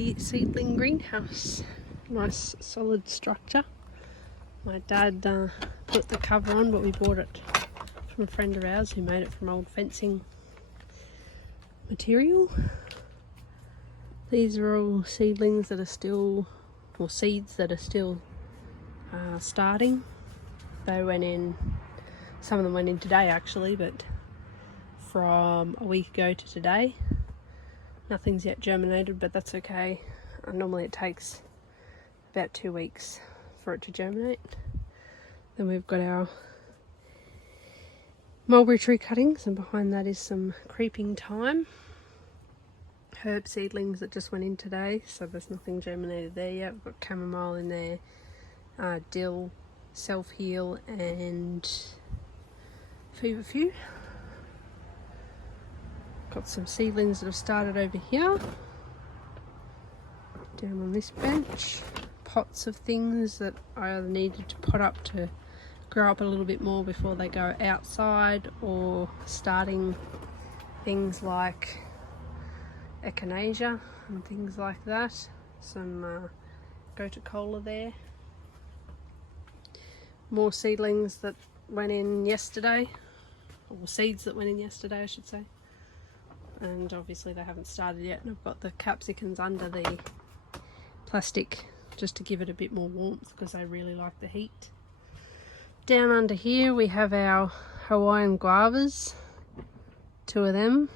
The seedling greenhouse, nice solid structure. My dad put the cover on, but we bought it from a friend of ours who made it from old fencing material. These are all seedlings that are still, or seeds that are still starting. They went in, some of them went in today actually, but from a week ago to today. Nothing's yet germinated, but that's okay. Normally it takes about 2 weeks for it to germinate. Then we've got our mulberry tree cuttings, and behind that is some creeping thyme. Herb seedlings that just went in today, so there's nothing germinated there yet. We've got chamomile in there, dill, self-heal and feverfew. Got some seedlings that have started over here. Down on this bench. Pots of things that I either needed to pot up to grow up a little bit more before they go outside, or starting things like echinacea and things like that. Some gotu-kola there. More seedlings that went in yesterday, or seeds that went in yesterday I should say. And obviously they haven't started yet, and I've got the capsicums under the plastic just to give it a bit more warmth because they really like the heat. Down under here we have our Hawaiian guavas, 2 of them,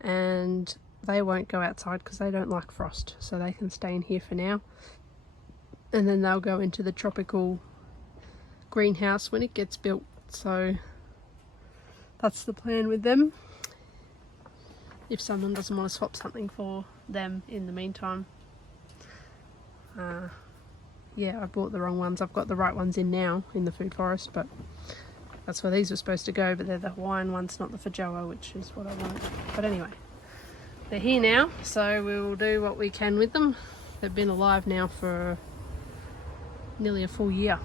and they won't go outside because they don't like frost, so they can stay in here for now, and then they'll go into the tropical greenhouse when it gets built. So that's the plan with them, if someone doesn't want to swap something for them in the meantime. Yeah, I bought the wrong ones. I've got the right ones in now in the food forest, but that's where these were supposed to go, but they're the Hawaiian ones, not the Feijoa, which is what I want. But anyway, they're here now, so we will do what we can with them. They've been alive now for nearly a full year,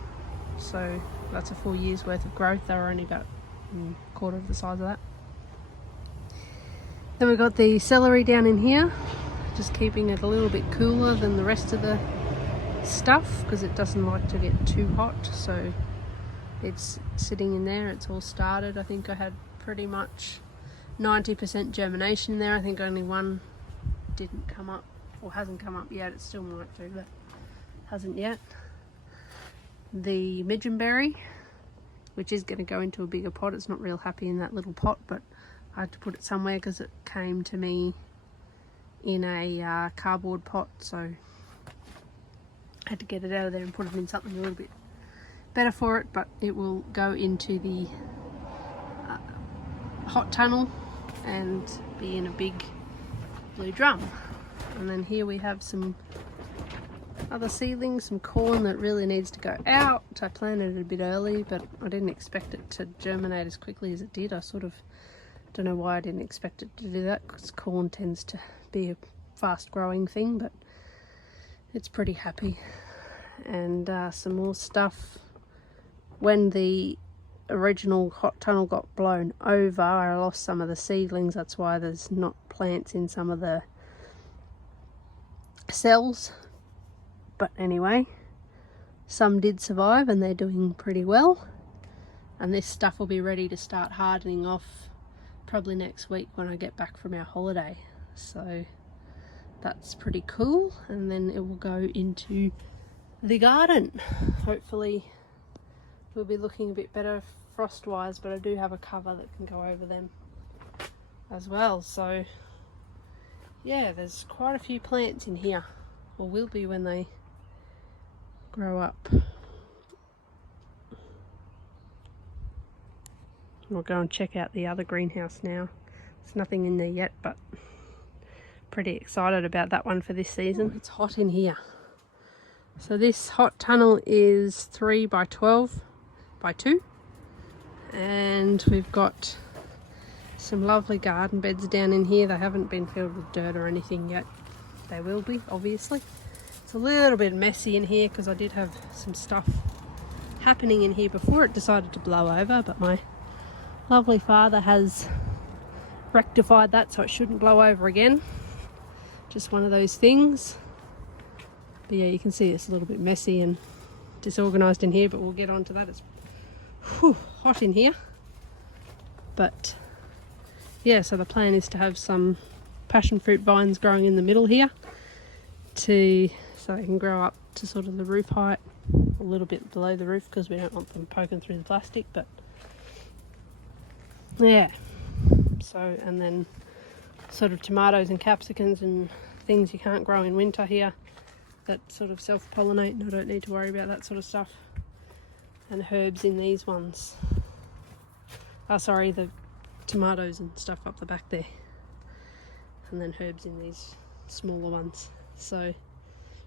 so that's a full year's worth of growth. They were only about a quarter of the size of that. Then we've got the celery down in here, just keeping it a little bit cooler than the rest of the stuff because it doesn't like to get too hot, so it's sitting in there. It's all started. I think I had pretty much 90% germination there. I think only one didn't come up, or hasn't come up yet. It still might do, but hasn't yet. The midgeonberry, which is going to go into a bigger pot. It's not real happy in that little pot, but I had to put it somewhere because it came to me in a cardboard pot, so I had to get it out of there and put it in something a little bit better for it. But it will go into the hot tunnel and be in a big blue drum. And then here we have some other seedlings, some corn that really needs to go out. I planted it a bit early, but I didn't expect it to germinate as quickly as it did. I sort of don't know why I didn't expect it to do that, because corn tends to be a fast growing thing, but it's pretty happy. And some more stuff. When the original hot tunnel got blown over, I lost some of the seedlings. That's why there's not plants in some of the cells. But anyway, some did survive and they're doing pretty well. And this stuff will be ready to start hardening off probably next week when I get back from our holiday. So that's pretty cool. And then it will go into the garden. Hopefully we'll be looking a bit better frost wise, but I do have a cover that can go over them as well. So yeah, there's quite a few plants in here, or will be when they grow up. We'll go and check out the other greenhouse now. There's nothing in there yet, but pretty excited about that one for this season. It's hot in here. So this hot tunnel is 3 by 12 by 2, and we've got some lovely garden beds down in here. They haven't been filled with dirt or anything yet. They will be, obviously. It's a little bit messy in here because I did have some stuff happening in here before it decided to blow over, but my lovely father has rectified that so it shouldn't blow over again. just one of those things. But yeah, you can see it's a little bit messy and disorganized in here, but we'll get on to that. It's hot in here. But yeah, so the plan is to have some passion fruit vines growing in the middle here so they can grow up to sort of the roof height, a little bit below the roof because we don't want them poking through the plastic. But yeah, so, and then sort of tomatoes and capsicums and things you can't grow in winter here that sort of self-pollinate, and I don't need to worry about that sort of stuff. And herbs in these ones. Oh, sorry, the tomatoes and stuff up the back there. And then herbs in these smaller ones. So,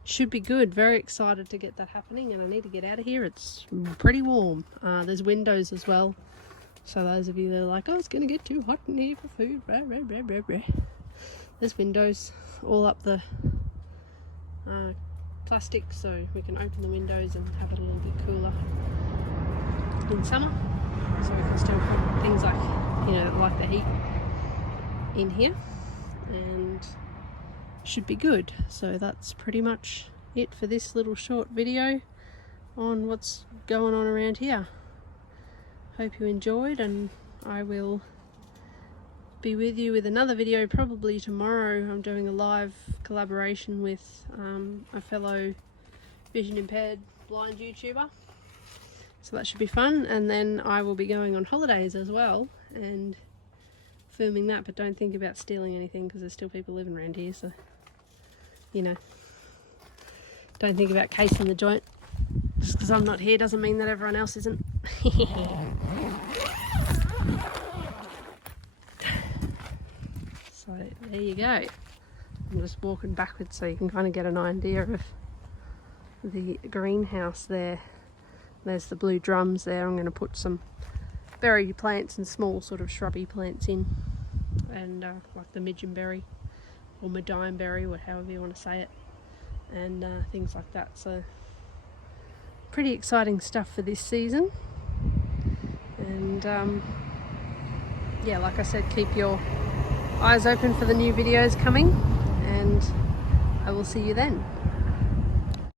should be good. Very excited to get that happening, and I need to get out of here. It's pretty warm. There's windows as well. So those of you that are like, oh, it's going to get too hot in here for food. Rah, rah, rah, rah, rah. There's windows all up the plastic, so we can open the windows and have it a little bit cooler in summer. So we can still put things like, you know, like the heat in here, and should be good. So that's pretty much it for this little short video on what's going on around here. Hope you enjoyed, and I will be with you with another video probably tomorrow. I'm doing a live collaboration with a fellow vision impaired blind YouTuber, so that should be fun. And then I will be going on holidays as well and filming that, but don't think about stealing anything because there's still people living around here, so you know, don't think about casing the joint. Just because I'm not here doesn't mean that everyone else isn't. So there you go. I'm just walking backwards so you can kind of get an idea of the greenhouse there. There's the blue drums there. I'm going to put some berry plants and small sort of shrubby plants in, and like the midgeonberry or medineberry, or however you want to say it, and things like that. So pretty exciting stuff for this season. And yeah, like I said, keep your eyes open for the new videos coming, and I will see you then.